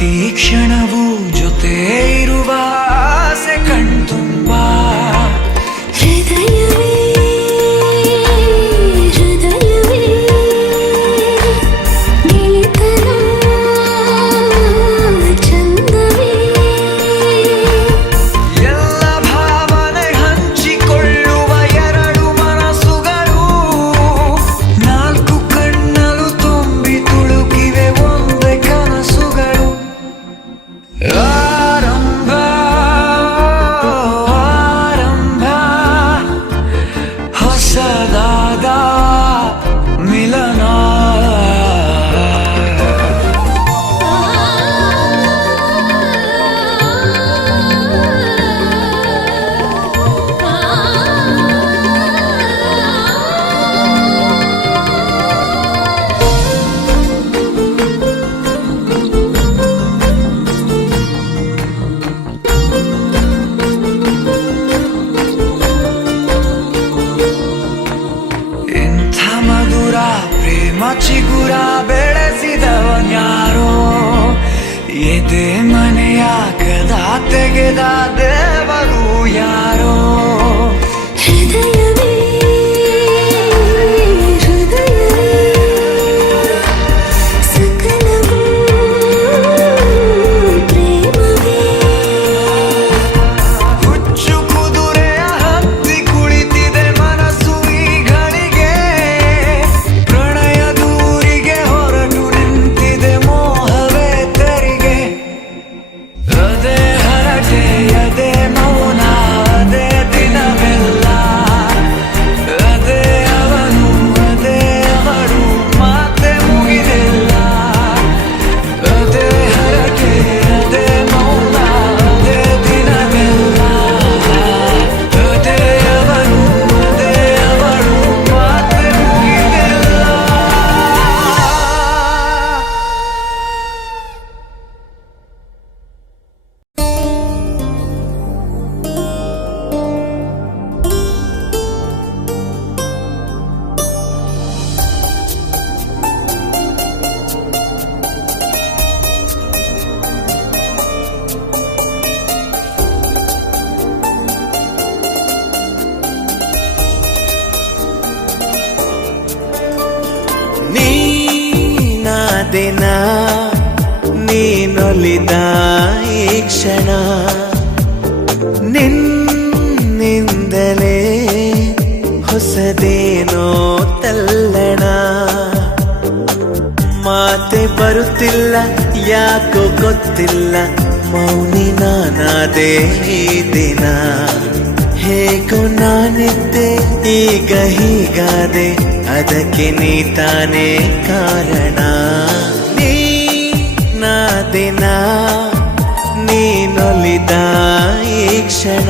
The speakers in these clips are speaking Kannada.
ಪ್ರತಿ ಕ್ಷಣವೂ ಜೊತೆ ಇರುವ ಆಸೆ ಕಣ್ತುಂಬ ಹೃದಯವೇ ಹೃದಯವೇ ಗೆಳೆತನ ಚಂದವೇ ಎಲ್ಲ ಭಾವನೆ ಹಂಚಿಕೊಳ್ಳುವ ಎರಡು ಮನಸ್ಸುಗಳು ನಾಲ್ಕು ಕಣ್ಣಲು ತುಂಬಿ ತುಳುಕಿವೆ ಒಂದೇ ಕನಸುಗಳು ಆರಂಭ ಆರಂಭ ಹೊಸದಾದ ಮಿಲನ ಇಂಥ ಮಧುರ ಪ್ರೇಮ ಚಿಗುರ ಬೆಳೆಸಿದವನ್ಯಾರೋ ಎದೆ ಮನೆಯ ಕದ ತೆಗೆದ ದೇವರು ಯಾರೋ ಹೃದಯವೇ ಹೃದಯವೇ ಸಕಲವೂ ಪ್ರೇಮವೇ ಹುಚ್ಚು ಕುದುರೆಯ ಹತ್ತಿ ಕುಳಿತಿದೆ ಮನಸ್ಸು ಈ ಗಳಿಗೆ ಪ್ರಣಯ ದೂರಿಗೆ ಹೊರಟು ನಿಂತಿದೆ ಮೋಹವೇ ತೆರಿಗೆ ಅದೇ ಹರಟೆ ಅದೇ ಮೌನ ಅದೇ ದಿನವೆಲ್ಲ ಅದೇ ಅವನು ಅದೇ ಅವಳು ಮಾತೆ ಮುಗಿದಿಲ್ಲ ಅದೇ ಹರಟೆ ಅದೇ ಮೌನ ಅದೇ ದಿನವೆಲ್ಲ ಅದೇ ಅವನು ಅದೇ ಅವಳು ಮಾತೆ ಮುಗಿದಿಲ್ಲ. ನೀನಾದೆನ ನೀನೊಲಿದ ಈ ಕ್ಷಣ ನಿನ್ನಿಂದಲೇ ಹೊಸದೇನೋ ತಲ್ಲಣ ಮಾತೆ ಬರುತ್ತಿಲ್ಲ ಯಾಕೋ ಗೊತ್ತಿಲ್ಲ ಮೌನಿ ನಾನಾದೆ ಈ ದಿನ ಹೇಗೋ ನಾನಿದ್ದೆ ಈಗ ಹೀಗಾದೆ ಅದಕ್ಕೆ ನೀ ತಾನೇ ಕಾರಣ ನೀನಾದೆನ ನೀನೊಲಿದ ಈ ಕ್ಷಣ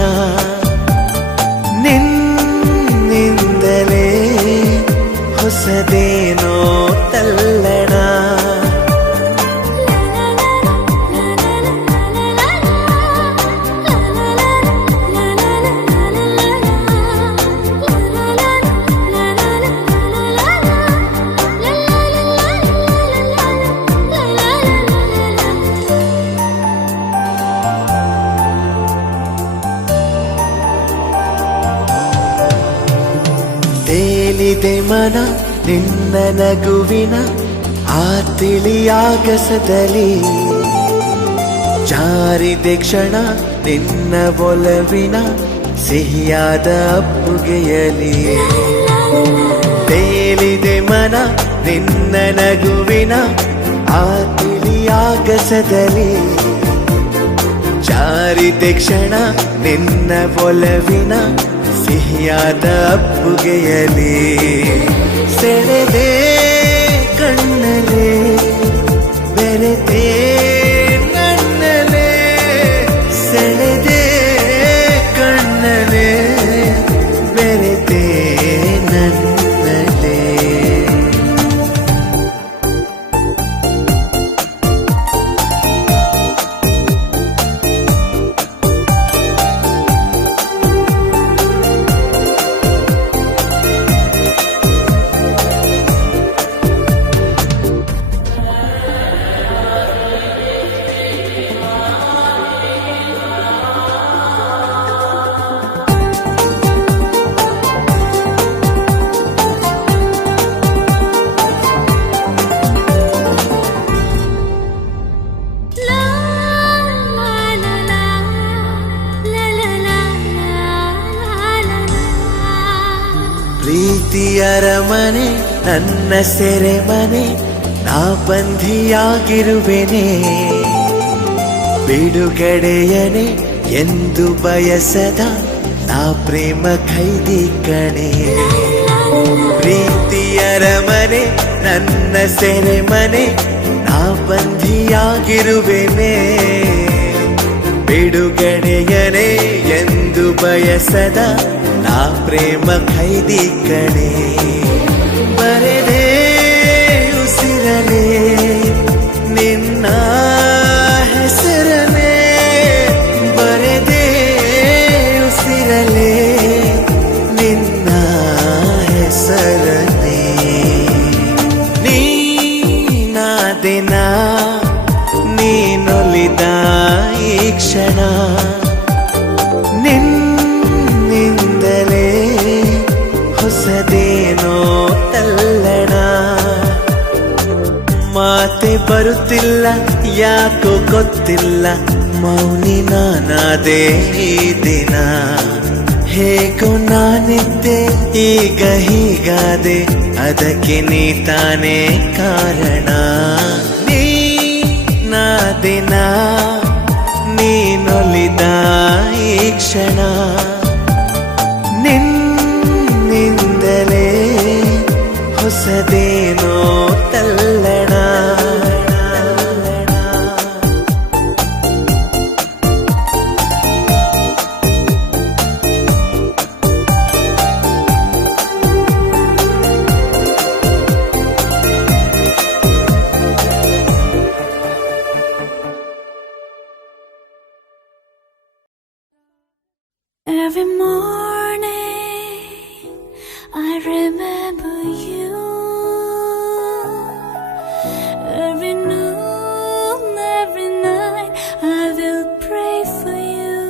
ನಿನ್ನಿಂದಲೇ ಹೊಸದೇನೋ ತಲ್ಲಣ ತೇಲಿದೆ ಮನ ನಿನ್ನ ನಗುವಿನ ಆ ತಿಳಿಯಾಗಸದಲ್ಲಿ ಜಾರಿದೆ ಕ್ಷಣ ನಿನ್ನ ಒಲವಿನ ಸಿಹಿಯಾದ ಅಪ್ಪುಗೆಯಲಿ ತೇಲಿದೆ ಮನ ನಿನ್ನ ನಗುವಿನ ಆ ತಿಳಿಯಾಗಸದಲ್ಲಿ ಜಾರಿದೆ ಕ್ಷಣ ನಿನ್ನ ಒಲವಿನ ಸಿಹಿಯಾದ ಅಪ್ಪುಗೆಯಲಿ ಸೆಳೆದೆ ಕಣ್ಣಲೆ ಬೆರೆತೆ ನನ್ನಲೆ ಸೆಳೆದೆ ಕಣ್ಣಲೆ ಬೆರೆತೆ ನನ್ನಲೆ ಅರಮನೆ ನನ್ನ ಸೆರೆಮನೆ ನಾ ಬಂಧಿಯಾಗಿರುವೆನೆ ಬಿಡುಗಡೆಯನೆ ಎಂದು ಬಯಸದ ನಾ ಪ್ರೇಮ ಖೈದಿ ಕಣೆ ಪ್ರೀತಿಯರಮನೆ ನನ್ನ ಸೆರೆಮನೆ ನಾ ಬಂಧಿಯಾಗಿರುವೆನೆ ಬಿಡುಗಡೆಯನೆ ಎಂದು ಬಯಸದ ನಾ ಪ್ರೇಮ ಖೈದಿ ಕಣೆ ಬರೆದೇ ಉಸಿರನೆ ನಿನ್ನ ಹೆಸರನೆ ಬರೆದೇ ಉಸಿರಲೆ ನಿನ್ನ ಹೆಸರನೆ ನೀನಾದಿನ ನೀನೊಲಿದ ಈ ಕ್ಷಣ ನಿನ್ನಿಂದಲೇ ಹೊಸದೇನೋ ತಲ್ಲಣ ಮಾತೆ ಬರುತ್ತಿಲ್ಲ ಯಾಕೋ ಗೊತ್ತಿಲ್ಲ ಮೌನಿ ನಾನಾದೆ ಈ ದಿನ ಹೇಗೋ ನಾನಿದ್ದೆ ಈಗ ಹೀಗಾದೆ ಅದಕ್ಕೆ ನೀ ತಾನೇ ಕಾರಣ ನೀನಾದಿನ ನೀನೊಲಿದ ಈ ಕ್ಷಣ ನಿನ್ನಿಂದಲೇ ಹೊಸದೇನೋ ತಲ್ಲಣ Every morning I remember you. Every noon, every night I will pray for you.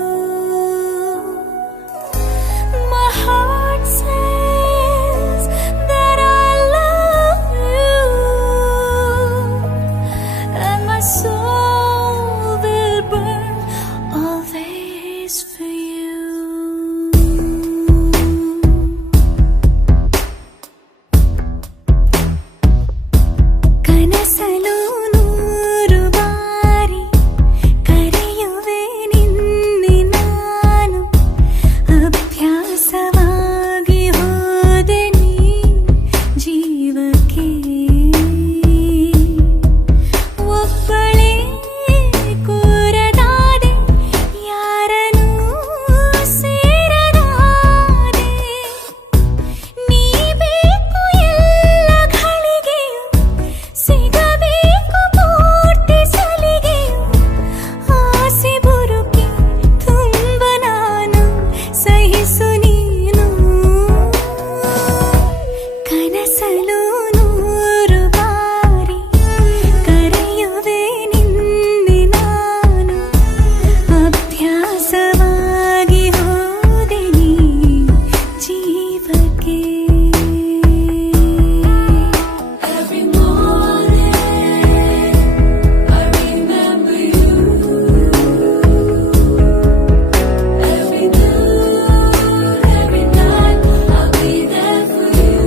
My heart says that I love you, and my soul will burn always for you. ಕನಸಲು ನೂರು ಬಾರಿ ಕರೆಯುವೆ ನಿನ್ನೆ ನಾನು ಅಭ್ಯಾಸವಾಗಿ ಹೋದೆ ನೀ ಜೀವಕ್ಕೆ ಒಬ್ಬಳೇ ಕೂರದಾದೆ ಯಾರನೂ ಸೇರದಾದೆ ನೀ ಬೇಕು ಎಲ್ಲ ಘಳಿಗೆಯು ಸಿಗಬೇಕು ಪೂರ್ತಿ ಸಲಿಗೆಯು ಆಸೆ ಬುರುಕಿ ತುಂಬ ನಾನು ಸಹಿಸು ನೀನು ಕನಸಲು ನೂರು ಬಾರಿ ಕರೆಯುವೆ ನಿನ್ನೆ ನಾನು ಅಭ್ಯಾಸವಾಗಿ ಹೋದೆ ನೀ ಜೀವಕ್ಕೆ Every morning I remember you. Every noon, every night I'll be there for you.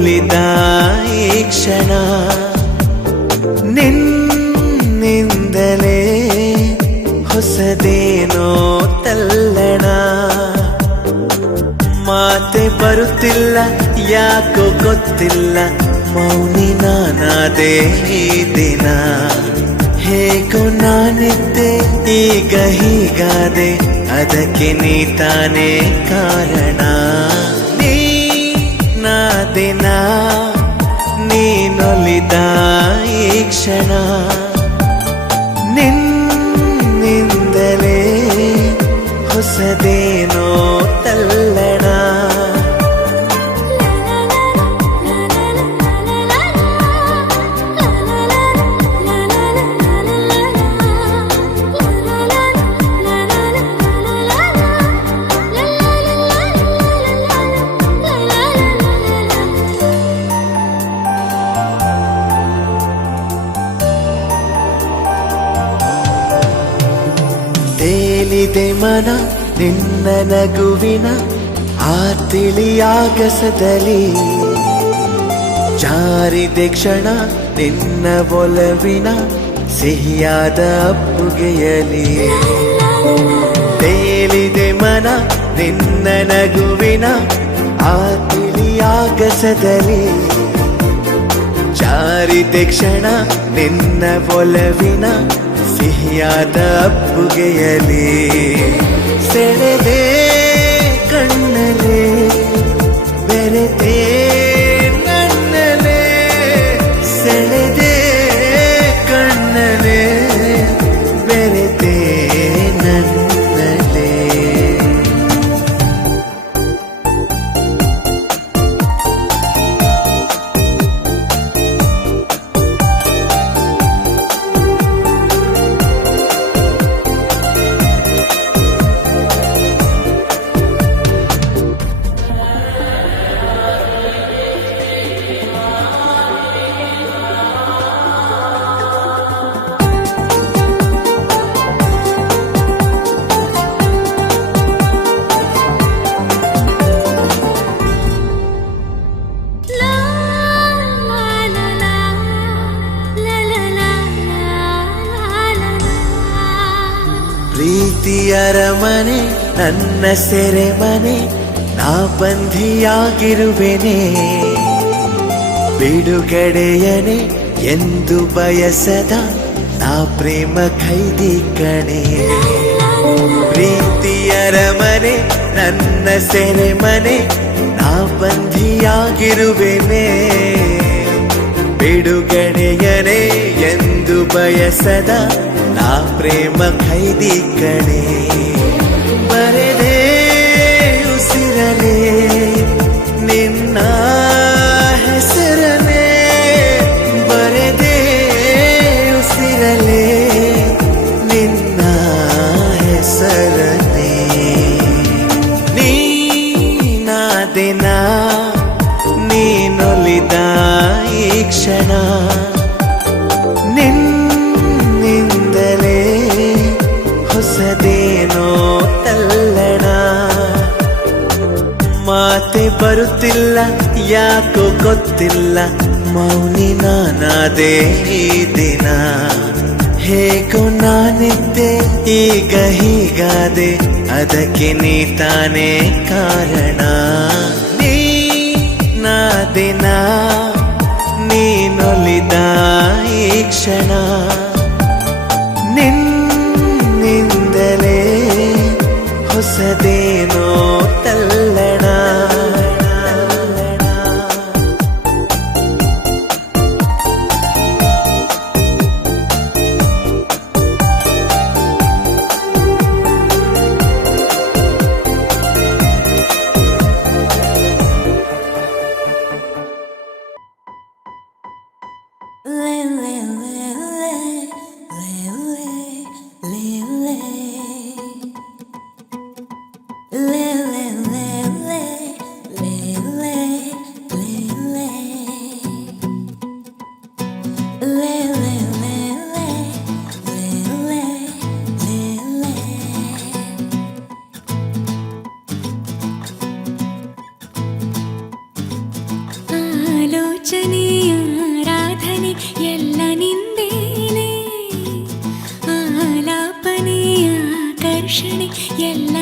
ನೀನೊಲಿದ ಈ ಕ್ಷಣ ನಿನ್ನಿಂದಲೇ ಹೊಸದೇನೋ ತಲ್ಲಣ ಮಾತೆ ಬರುತ್ತಿಲ್ಲ ಯಾಕೋ ಗೊತ್ತಿಲ್ಲ ಮೌನಿ ನಾನಾದೆ ಈ ದಿನ ಹೇಗೋ ನಾನಿದ್ದೆ ಈಗ ಹೀಗಾದೆ ಅದಕ್ಕೆ ನೀ ತಾನೇ ಕಾರಣ ನೀ ನಾದಿನ ನೀನೊಲಿದ ಈ ಕ್ಷಣ ನಿನ್ನಿಂದಲೇ ಹೊಸದೇನೋ ತಲ್ಲಣ ತೇಲಿದೆ ಮನ ನಿನ್ನ ನಗುವಿನ ಆ ತಿಳಿಯಾಗಸದಲ್ಲಿ ಜಾರಿದೆ ಕ್ಷಣ ನಿನ್ನ ಒಲವಿನ ಸಿಹಿಯಾದ ಅಪ್ಪುಗೆಯಲಿ ತೇಲಿದೆ ಮನ ನಿನ್ನ ನಗುವಿನ ಆ ತಿಳಿಯಾಗಸದಲ್ಲಿ ಜಾರಿದೆ ಕ್ಷಣ ನಿನ್ನ ಒಲವಿನ ಸಿಹಿಯಾದ ಅಪ್ಪುಗೆಯಲಿ ಸೆಳೆದೆ ಕಣ್ಣಲೆ ಬೆರೆತೆ ನನ್ನಲೆ ಸೆಳೆದೆ ಕಣ್ಣಲೆ ಬೆರೆತೆ ನನ್ನಲೆ ಪ್ರೀತಿಯರ ಮನೆ ನನ್ನ ಸೆರೆಮನೆ ನಾ ಬಂಧಿಯಾಗಿರುವೆನೆ ಬಿಡುಗಡೆಯನೆ ಎಂದು ಬಯಸದ ನಾ ಪ್ರೇಮ ಖೈದಿ ಕಣೆ ಪ್ರೀತಿಯರ ಮನೆ ನನ್ನ ಸೆರೆಮನೆ ನಾ ಬಂಧಿಯಾಗಿರುವೆನೆ ಬಿಡುಗಡೆಯನೆ ಎಂದು ಬಯಸದ ನಾ ಪ್ರೇಮ ಖೈದಿ ಕಣೆ ಬರೆದೆ ಉಸಿರನೆ ನಿನ್ನ ಹೆಸರನೆ ಬರೆದೆ ಉಸಿರಲೆ ನಿನ್ನ ಹೆಸರನೆ ನೀನಾದಿನ ನೀನೊಲಿದ ಈ ಕ್ಷಣ ನಿನ್ನಿಂದಲೇ ಹೊಸದೇನೋ ತಲ್ಲಣ ಮಾತೆ ಬರುತ್ತಿಲ್ಲ ಯಾಕೋ ಗೊತ್ತಿಲ್ಲ ಮೌನಿ ನಾನಾದೆ ಈ ದಿನ ಹೇಗೋ ನಾನಿದ್ದೆ ಈಗ ಹೀಗಾದೆ ಅದಕ್ಕೆ ನೀ ತಾನೇ ಕಾರಣ ನೀ ನಾದಿನ ನೀನೊಲಿದ ಈ ಕ್ಷಣ ನಿನ್ನಿಂದಲೇ ಹೊಸದೇನೋ ತಲ್ಲಣ ಭಜನೆ ಆರಾಧನೆ ಎಲ್ಲ ನಿಂದೇನೆ ಆಲಾಪನೆ ಆಕರ್ಷಣೆ ಎಲ್ಲ